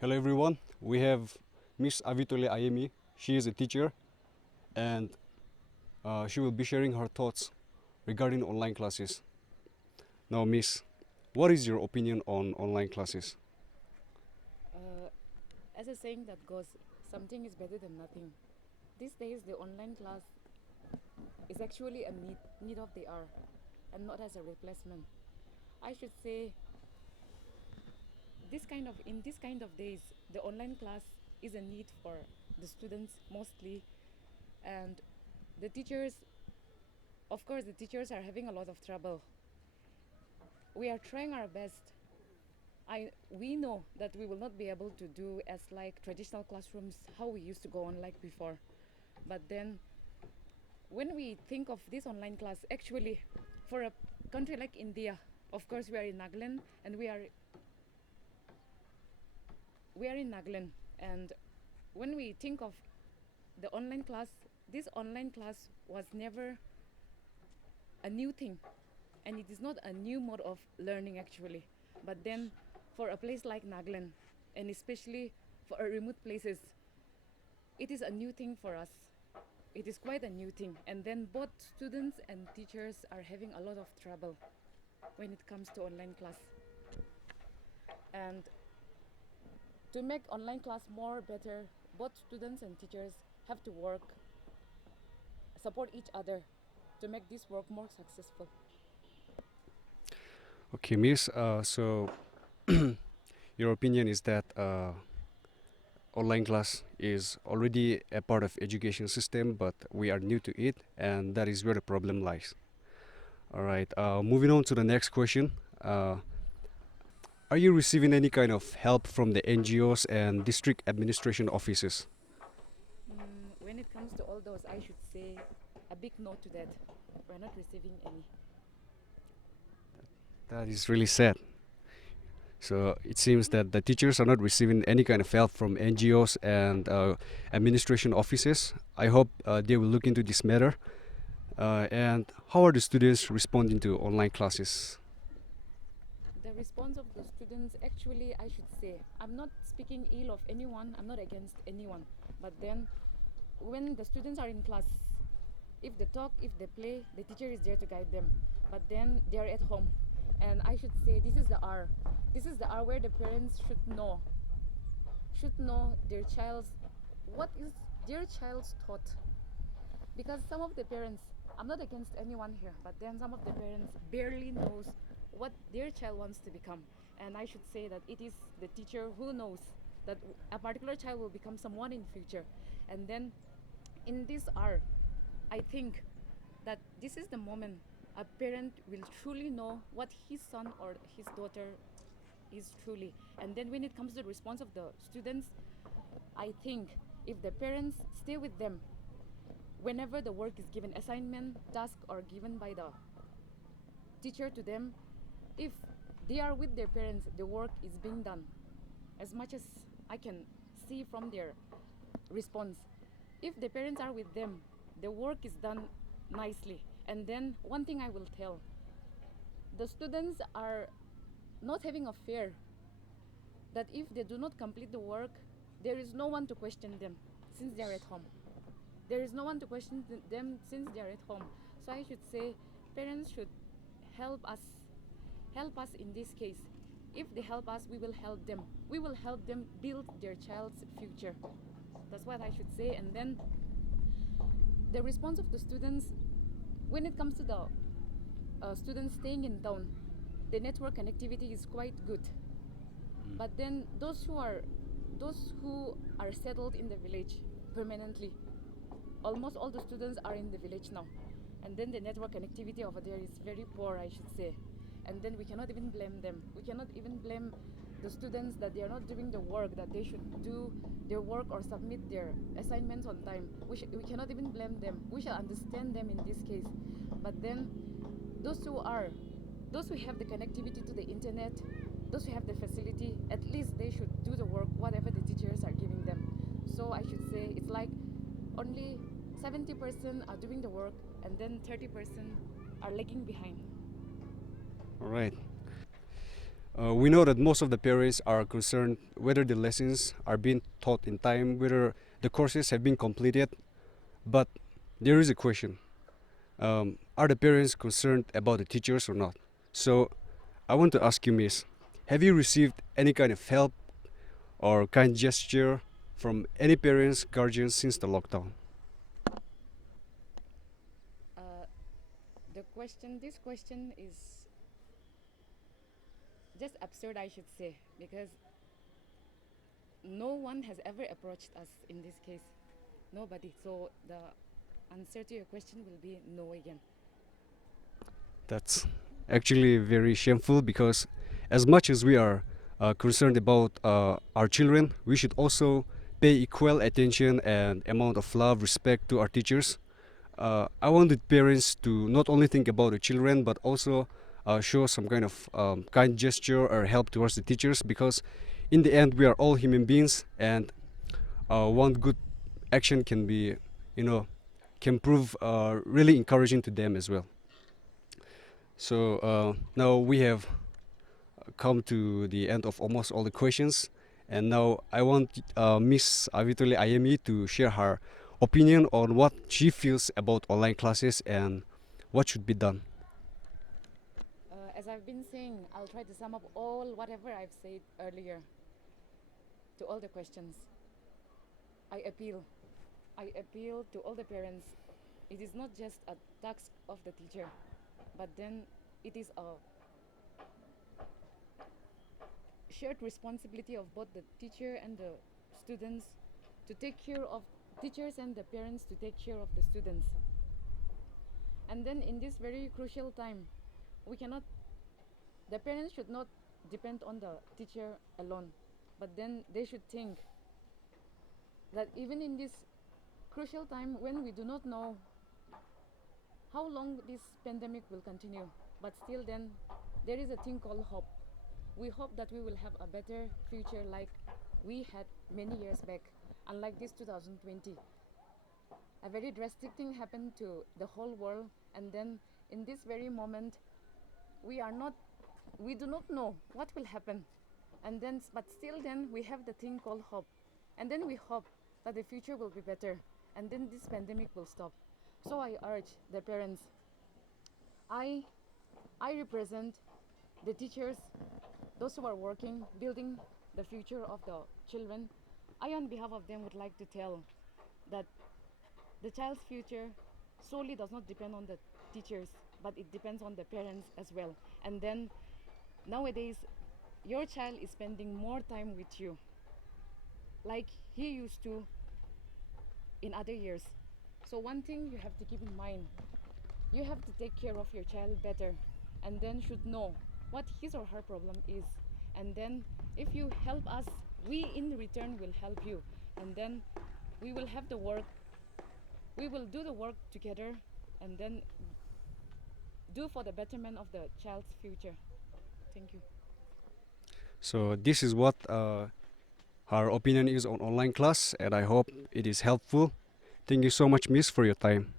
Hello everyone. We have Miss Avitole Ayemi. She is a teacher and she will be sharing her thoughts regarding online classes. Now, Miss, what is your opinion on online classes? Uh, as a saying that goes, something is better than nothing. These days, the online class is actually a need of the hour, and not as a replacement. I should say, in this kind of days, the online class is a need for the students mostly, and the teachers. Of course, the teachers are having a lot of trouble. We are trying our best. We know that we will not be able to do as like traditional classrooms how we used to go on like before, but then when we think of this online class, actually, for a country like India, of course, we are in Nagaland, and we are in Nagaland, and when we think of the online class, this online class was never a new thing, and it is not a new mode of learning actually. But then, for a place like Nagaland, and especially for remote places, it is a new thing for us. It is quite a new thing, and then both students and teachers are having a lot of trouble when it comes to online class. And to make online class more better, both students and teachers have to work, support each other to make this work more successful. Okay, Miss, so your opinion is that online class is already a part of education system, but we are new to it, and that is where the problem lies. All right, moving on to the next question. Are you receiving any kind of help from the NGOs and district administration offices? When it comes to all those, I should say a big no to that. We're not receiving any. That is really sad. So it seems that the teachers are not receiving any kind of help from NGOs and administration offices. I hope they will look into this matter. And how are the students responding to online classes? The response of the students, actually, I should say, I'm not speaking ill of anyone, I'm not against anyone. But then, when the students are in class, if they talk, if they play, the teacher is there to guide them. But then they are at home. And I should say, this is the hour. This is the hour where the parents should know their child's, what is their child's thought. Because some of the parents, I'm not against anyone here, but then some of the parents barely knows what their child wants to become. And I should say that it is the teacher who knows that a particular child will become someone in future. And then in this hour, I think that this is the moment a parent will truly know what his son or his daughter is truly. And then when it comes to the response of the students, I think if the parents stay with them, whenever the work is given, assignment, task, or given by the teacher to them, if they are with their parents, the work is being done. As much as I can see from their response, if the parents are with them, the work is done nicely. And then one thing I will tell, the students are not having a fear that if they do not complete the work, there is no one to question them since they are at home. There is no one to question them since they are at home. So I should say parents should help us, help us in this case. If they help us, we will help them. We will help them build their child's future. That's what I should say. And then the response of the students, when it comes to the students staying in town, the network connectivity is quite good. But then those who are settled in the village permanently, almost all the students are in the village now, and then the network connectivity over there is very poor, I should say. And then we cannot even blame them. We cannot even blame the students that they are not doing the work, that they should do their work or submit their assignments on time. We cannot even blame them. We shall understand them in this case. But then those who are those who have the connectivity to the internet, those who have the facility, at least they should do the work whatever the teachers are giving them. So I should say it's like only 70% are doing the work, and then 30% are lagging behind. All right. We know that most of the parents are concerned whether the lessons are being taught in time, whether the courses have been completed. But there is a question: are the parents concerned about the teachers or not? So I want to ask you, Miss, have you received any kind of help or kind gesture from any parents, guardians since the lockdown? This question is just absurd, I should say, because no one has ever approached us in this case. Nobody. So the answer to your question will be no again. That's actually very shameful because, as much as we are concerned about our children, we should also pay equal attention and amount of love, respect to our teachers. I wanted parents to not only think about the children but also show some kind of kind gesture or help towards the teachers because, in the end, we are all human beings, and one good action can be, you know, can prove really encouraging to them as well. So now we have come to the end of almost all the questions, and now I want Miss Avitole Ayemi to share her opinion on what she feels about online classes and what should be done. As I've been saying, I'll try to sum up all whatever I've said earlier to all the questions. I appeal. I appeal to all the parents. It is not just a task of the teacher, but then it is a shared responsibility of both the teacher and the students to take care of teachers and the parents to take care of the students. And then in this very crucial time, we cannot, the parents should not depend on the teacher alone, but then they should think that even in this crucial time when we do not know how long this pandemic will continue, but still then there is a thing called hope. We hope that we will have a better future like we had many years back, unlike this 2020. A very drastic thing happened to the whole world, and then in this very moment we do not know what will happen, and then but still then we have the thing called hope, and then we hope that the future will be better, and then this pandemic will stop. So I urge the parents, i I represent the teachers, those who are working, building the future of the children. I, on behalf of them, would like to tell that the child's future solely does not depend on the teachers, but it depends on the parents as well. And then nowadays, your child is spending more time with you, like he used to in other years. So one thing you have to keep in mind, you have to take care of your child better, and then should know what his or her problem is. And then if you help us, we in return will help you, and then we will have the work, we will do the work together, and then do for the betterment of the child's future. Thank you. So this is what her opinion is on online class, and I hope it is helpful. Thank you so much, Miss, for your time.